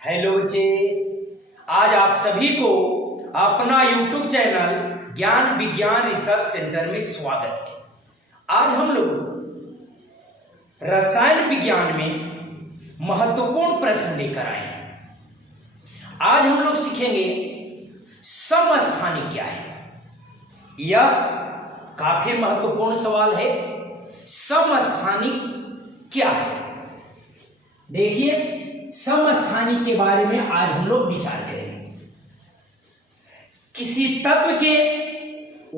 Hello बच्चे, आज आप सभी को अपना YouTube चैनल ज्ञान विज्ञान रिसर्च सेंटर में स्वागत है। आज हम लोग रसायन विज्ञान में महत्वपूर्ण प्रश्न लेकर आए हैं। आज हम लोग सीखेंगे समस्थानिक क्या है। यह काफी महत्वपूर्ण सवाल है। समस्थानिक क्या है? देखिए, समस्थानिक के बारे में आज हम लोग विचार करेंगे। किसी तत्व के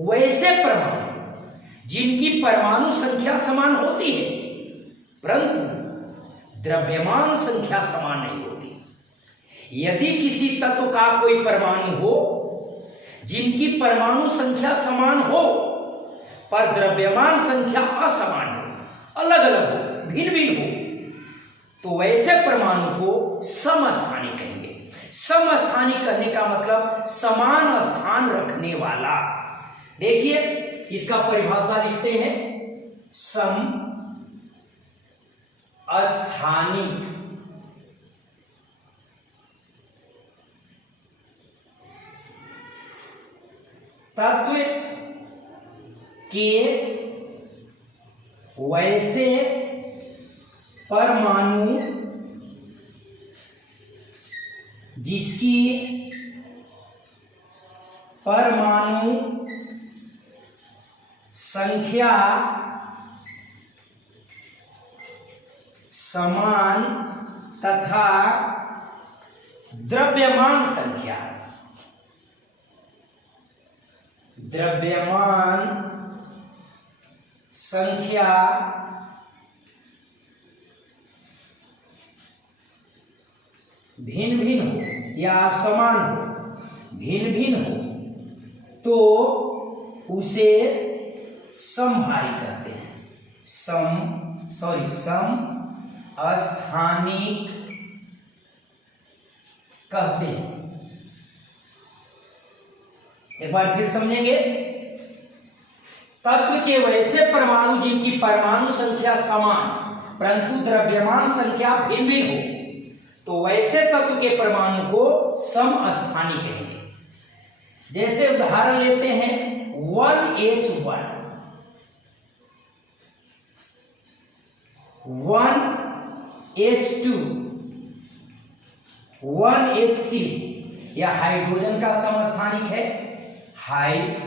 वैसे परमाणु जिनकी परमाणु संख्या समान होती है परंतु द्रव्यमान संख्या समान नहीं होती। यदि किसी तत्व का कोई परमाणु हो जिनकी परमाणु संख्या समान हो पर द्रव्यमान संख्या असमान हो, अलग अलग हो, भिन्न भिन्न हो, तो वैसे परमाणु को समस्थानिक कहेंगे। समस्थानिक कहने का मतलब समान स्थान रखने वाला। देखिए, इसका परिभाषा लिखते हैं। समस्थानिक तत्व के वैसे परमाणु जिसकी परमाणु संख्या समान तथा द्रव्यमान संख्या भिन्न भिन्न हो या समान हो, भिन्न भिन्न हो, तो उसे समभारी कहते हैं। समस्थानिक कहते हैं। एक बार फिर समझेंगे। तत्व के वैसे परमाणु जिनकी परमाणु संख्या समान परंतु द्रव्यमान संख्या भिन्न भिन्न हो, तो वैसे तत्व के परमाणु को समस्थानिक कहेंगे। जैसे उदाहरण लेते हैं 1H1, 1H2, 1H3, यह हाइड्रोजन का समस्थानिक है। हाइड्रोजन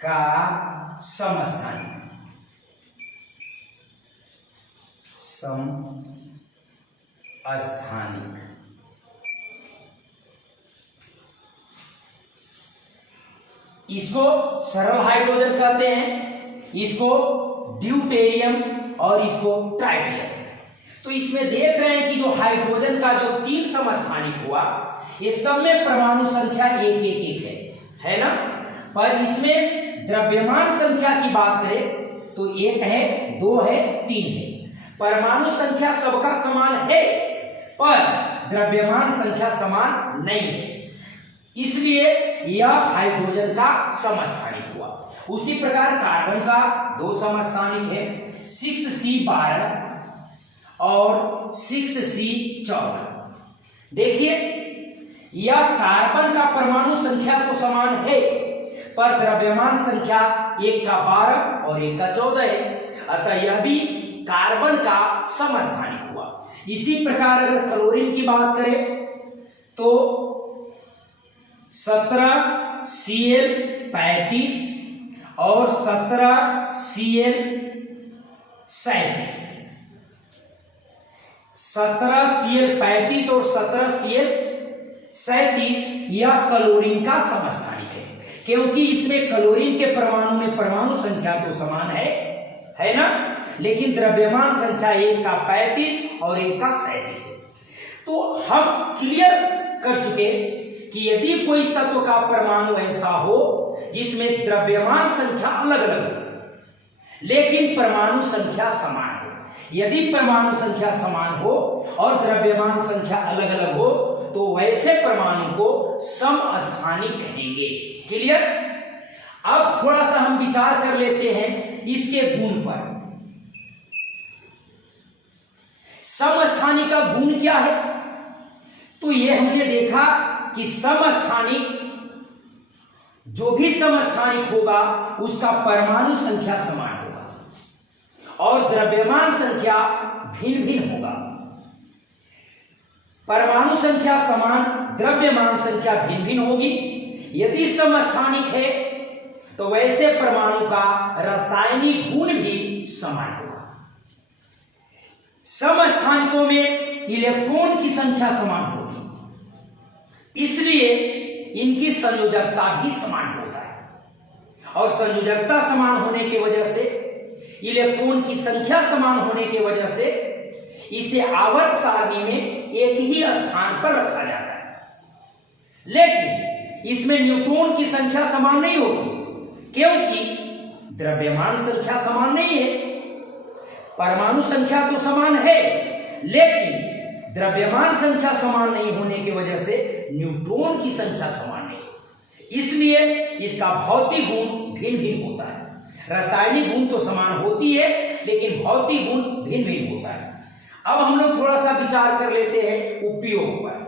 का समस्थानिक इसको सरल हाइड्रोजन कहते हैं, इसको ड्यूटेरियम और इसको ट्राइटियम। तो इसमें देख रहे हैं कि जो हाइड्रोजन का जो 3 समस्थानिक हुआ, ये सब में परमाणु संख्या एक एक एक है ना। पर इसमें द्रव्यमान संख्या की बात करें तो 1 है, 2 है, 3 है। परमाणु संख्या सबका समान है पर द्रव्यमान संख्या समान नहीं है, इसलिए यह हाइड्रोजन का समस्थानिक हुआ। उसी प्रकार कार्बन का 2 समस्थानिक है, 6C12 और 6C14। देखिए, यह कार्बन का परमाणु संख्या तो समान है पर द्रव्यमान संख्या एक का 12 और एक का 14 है, अतः यह भी कार्बन का समस्थानिक हुआ। इसी प्रकार अगर क्लोरीन की बात करें तो 17Cl35 और 17Cl37, 17Cl35 और 17Cl37 यह क्लोरीन का समस्थानिक है, क्योंकि इसमें क्लोरीन के परमाणु में परमाणु संख्या तो समान है ना, लेकिन द्रव्यमान संख्या एक का 35 और एक का 37 है। तो हम क्लियर कर चुके कि यदि कोई तत्व का परमाणु ऐसा हो जिसमें द्रव्यमान संख्या अलग अलग हो लेकिन परमाणु संख्या समान हो, यदि परमाणु संख्या समान हो और द्रव्यमान संख्या अलग अलग हो, तो वैसे परमाणु को समस्थानिक कहेंगे। क्लियर? अब थोड़ा सा हम विचार कर लेते हैं इसके गुण पर। समस्थानिक का गुण क्या है? तो ये हमने देखा कि समस्थानिक, जो भी समस्थानिक होगा उसका परमाणु संख्या समान होगा और द्रव्यमान संख्या भिन्न भिन्न होगा। परमाणु संख्या समान, द्रव्यमान संख्या भिन्न भिन्न होगी। यदि समस्थानिक है तो वैसे परमाणु का रासायनिक गुण भी समान होगा। समस्थानिकों में इलेक्ट्रॉन की संख्या समान होगी, इसलिए इनकी संयोजकता भी समान होता है और संयोजकता समान होने की वजह से, इलेक्ट्रॉन की संख्या समान होने की वजह से इसे आवर्त सारणी में एक ही स्थान पर रखा जाता है। लेकिन इसमें न्यूट्रॉन की संख्या समान नहीं होगी, क्योंकि द्रव्यमान संख्या समान नहीं है। परमाणु संख्या तो समान है, लेकिन द्रव्यमान संख्या समान नहीं होने की वजह से न्यूट्रॉन की संख्या समान नहीं, इसलिए इसका भौतिक गुण भिन्न भिन्न होता है। रासायनिक गुण तो समान होती है, लेकिन भौतिक गुण भिन्न भिन्न होता है। अब हम लोग थोड़ा सा विचार कर लेते हैं उपयोग पर।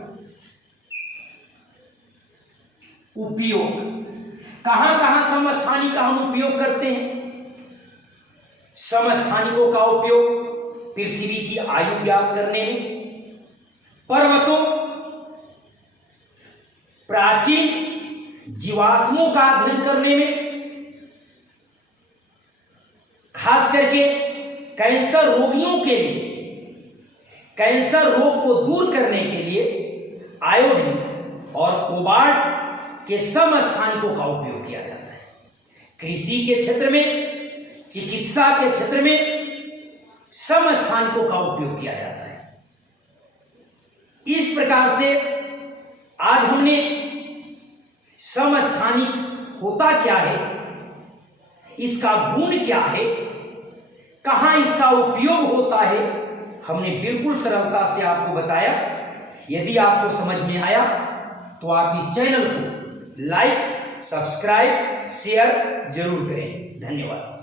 उपयोग, कहां कहां समस्थानिक का हम उपयोग करते हैं? समस्थानिकों का उपयोग पृथ्वी की आयु ज्ञात करने में, पर्वतों, प्राचीन जीवाश्मों का अध्ययन करने में, खास करके कैंसर रोगियों के लिए, कैंसर रोग को दूर करने के लिए आयोडीन और कोबाल्ट के समस्थानिकों का उपयोग किया जाता है। कृषि के क्षेत्र में, चिकित्सा के क्षेत्र में समस्थानिकों का उपयोग किया जाता है। इस प्रकार से आज हमने समस्थानिक होता क्या है, इसका गुण क्या है, कहां इसका उपयोग होता है, हमने बिल्कुल सरलता से आपको बताया। यदि आपको समझ में आया तो आप इस चैनल को लाइक, सब्सक्राइब, शेयर जरूर करें। धन्यवाद।